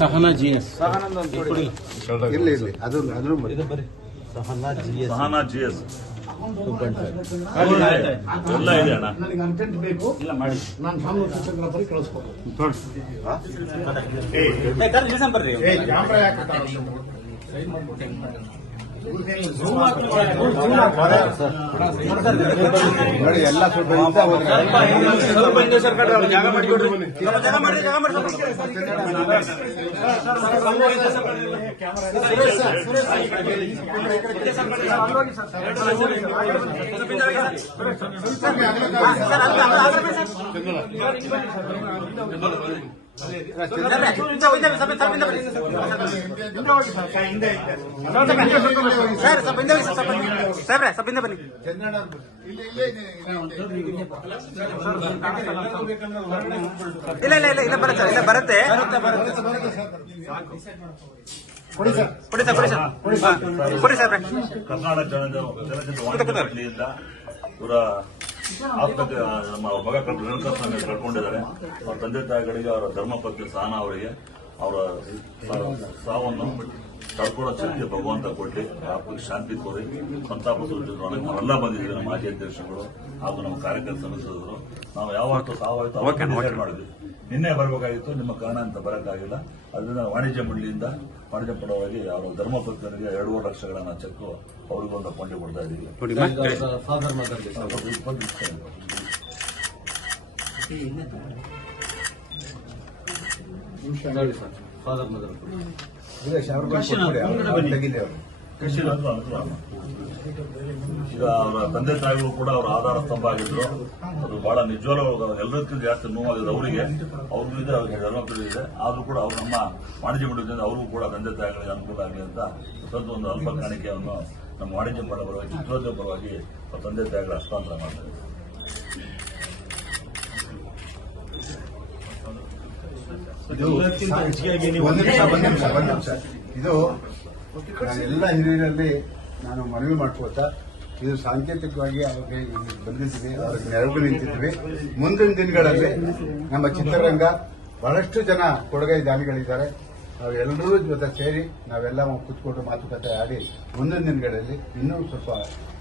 Sahana G S ಅದ್ರ ಬಗ್ಗೆ. Sahana G S Sahana G S ಎಲ್ಲ ಇದೆ ಅಣ್ಣ ನನಗೆ ಬೇಕು ಇಲ್ಲ ಮಾಡಿ ನಾನು ಕಳಿಸ್ಕೊಡು ಬರ್ರಿ ನೋಡಿ ಎಲ್ಲ ಸ್ವಲ್ಪ ಇಂತ ಹೋದ್ರೆ ಸ್ವಲ್ಪ ಹಿಂದೆ ಸರ್ಕಾರ ಜಾಗ ಮಾಡಿಕೊಡ್ರಿ ಚಂದ್ರಣ್ಣ ಇಲ್ಲ ಇಲ್ಲ ಇಲ್ಲ ಇಲ್ಲ ಬರುತ್ತೆ ಇಲ್ಲ ಬರುತ್ತೆ ಕೊಡಿ ಸರ್ ಕೊಡಿ ಸರ್ ಕೊಡಿ ಸರ್ ಕೊಡಿ ಸರ್ ಕರ್ನಾಟಕ ಜನ ಜನಸಂಖ್ಯೆ ವಾಣಿಜ್ಯ ಮಂಡಳಿಯಿಂದ ಇವರ ಆತ್ಮಹತ್ಯೆ ನಮ್ಮ ಮಗ ರೇಣುಕಾ ಸ್ವಾಮಿ ಕಳ್ಕೊಂಡಿದ್ದಾರೆ ಅವ್ರ ತಂದೆ ತಾಯಿಗಳಿಗೆ ಅವರ ಧರ್ಮಪತ್ನಿ ಸಹನಾ ಅವರಿಗೆ ಅವರ ಸಾವನ್ನು ತಡ್ಕೊಳ್ಳೋ ಶಕ್ತಿ ಭಗವಂತ ಕೊಟ್ಟೆ ಆತ್ಮಕ್ಕೆ ಶಾಂತಿ ಕೊಡಿ ಸಂತಾಪ ಸೂಚಿಸಿದ್ರು ನಾವೆಲ್ಲ ಬಂದಿದ್ದೀವಿ ನಮ್ಮ ಮಾಜಿ ಅಧ್ಯಕ್ಷಗಳು ಹಾಗೂ ನಮ್ಮ ಕಾರ್ಯಕರ್ತ ಸದಸ್ಯರು. ನಾವು ಯಾವತ್ತೂ ಸಾವಾಯ್ತು ಡಿಸೈಡ್ ಮಾಡಿದ್ವಿ. ನಿನ್ನೆ ಬರಬೇಕಾಗಿತ್ತು ನಿಮ್ಮ ಕಾರಣ ಅಂತ ಬರೋಕ್ಕಾಗಿಲ್ಲ. ಅದರಿಂದ ವಾಣಿಜ್ಯ ಮಂಡಳಿಯಿಂದ ವಾಣಿಜ್ಯ ಪಡವಾಗಿ ಅವರ ಧರ್ಮಭಕ್ತರಿಗೆ ಎರಡೂವರೆ ಲಕ್ಷಗಳನ್ನ ಚೆಕ್ ಅವ್ರಿಗೊಂದು ಪಂಡಿ ಕೊಡ್ತಾ ಇದ್ದೀವಿ. Father mother. ಈಗ ಅವರ ತಂದೆ ತಾಯಿಗಳು ಕೂಡ ಅವರ ಆಧಾರ ಸ್ತಂಭ ಆಗಿದ್ರು. ಅದು ಬಹಳ ನಿಜವಾಗ್ಲೂ ಎಲ್ಲರಿಗೂ ಜಾಸ್ತಿ ನೋವಾಗಿದೆ ಅವರಿಗೆ. ಅವ್ರಿಗೂ ಇದೆ ಅವ್ರಿಗೆ ಧರ್ಮಪೀಠ ಇದೆ. ಆದ್ರೂ ಕೂಡ ಅವ್ರು ನಮ್ಮ ವಾಣಿಜ್ಯ ಮಂಡಳಿಯಿಂದ ಅವ್ರಿಗೂ ಕೂಡ ತಂದೆ ತಾಯಿಗಳಿಗೆ ಅನುಕೂಲ ಆಗಲಿ ಅಂತ ಸ್ವಲ್ಪ ಒಂದು ಅಲ್ಪ ಕಾಣಿಕೆಯನ್ನು ನಮ್ಮ ವಾಣಿಜ್ಯ ಮಂಡಳ ಪರವಾಗಿ ಚಿತ್ರೋದ್ಯಮ ಪರವಾಗಿ ತಂದೆ ತಾಯಿಗಳ ಹಸ್ತಾಂತರ ಮಾಡ್ತಾರೆ ಇದು ಒಂದು ನಿಮಿಷ ಒಂದು ನಿಮಿಷ ಒಂದು ನಿಮಿಷ. ಇದು ಎಲ್ಲ ಹಿರಿಯರಲ್ಲಿ ನಾನು ಮನವಿ ಮಾಡ್ಕೋತಾ ಇದು ಸಾಂಕೇತಿಕವಾಗಿ ಅವ್ರಿಗೆ ಬಂದಿದ್ದೀವಿ ಅವ್ರಿಗೆ ನೆರವು ನಿಂತಿದ್ವಿ ಮುಂದಿನ ದಿನಗಳಲ್ಲಿ ನಮ್ಮ ಚಿತ್ರರಂಗ ಬಹಳಷ್ಟು ಜನ ಕೊಡುಗೈ ದಾನಿಗಳಿದ್ದಾರೆ. ನಾವೆಲ್ಲರೂ ಜೊತೆ ಸೇರಿ ನಾವೆಲ್ಲ ಕೂತ್ಕೊಂಡು ಮಾತುಕತೆ ಆಡಿ ಮುಂದಿನ ದಿನಗಳಲ್ಲಿ ಇನ್ನೂ ಸ್ವಲ್ಪ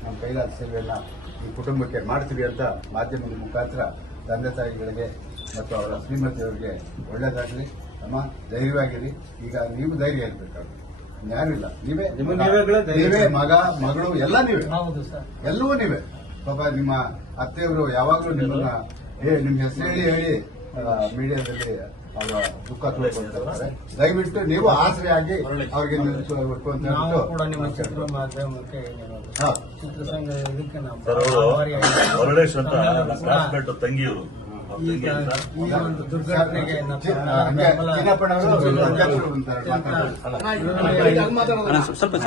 ನಮ್ಮ ಕೈಲಾದ ಸೇವೆಯನ್ನ ಈ ಕುಟುಂಬಕ್ಕೆ ಮಾಡ್ತೀವಿ ಅಂತ ಮಾಧ್ಯಮದ ಮುಖಾಂತರ ತಂದೆ ತಾಯಿಗಳಿಗೆ ಮತ್ತು ಅವರ ಶ್ರೀಮತಿಯವರಿಗೆ ಒಳ್ಳೇದಾಗಲಿ ಅಮ್ಮ ಧೈರ್ಯವಾಗಿರಿ. ಈಗ ನೀವು ಧೈರ್ಯ ಇರಬೇಕಾಗುತ್ತೆ. ಯಾರಿಲ್ಲ. ನೀವೇ ನೀವೇ. ಮಗ ಮಗಳು ಎಲ್ಲ ನೀವೇ. ಹೌದು ಸರ್. ಎಲ್ಲವೂ ನೀವೇ. ಪಾಪ ನಿಮ್ಮ ಅತ್ತೆಯವರು ಯಾವಾಗಲೂ ನಿಮ್ಮನ್ನ ನಿಮ್ಗೆ ಹೆಸರು ಹೇಳಿ ಹೇಳಿ ಮೀಡಿಯಾದಲ್ಲಿ ಅವರ ದುಃಖ ತೋರಿಸ್ತಾರೆ ದಯವಿಟ್ಟು ನೀವು ಆಸರೆ ಆಗಿ ಅವ್ರಿಗೆ ನಿಲ್ಲಿಸಬೇಕು ಅಂತ ನಾವು ಕೂಡ ನಿಮ್ಮ ಚಿತ್ರ ಮಾಧ್ಯಮಕ್ಕೆ ಹಾ. ಚಿತ್ರಸಂಘ ಇದಕ್ಕೆ ನಾವು ತಂಗಿಯವರು. ಈಗ ತಂಗಿ ಈ ಒಂದು ದುರ್ಘಟನೆಗೆ ನಮ್ಮ ಸ್ವಲ್ಪ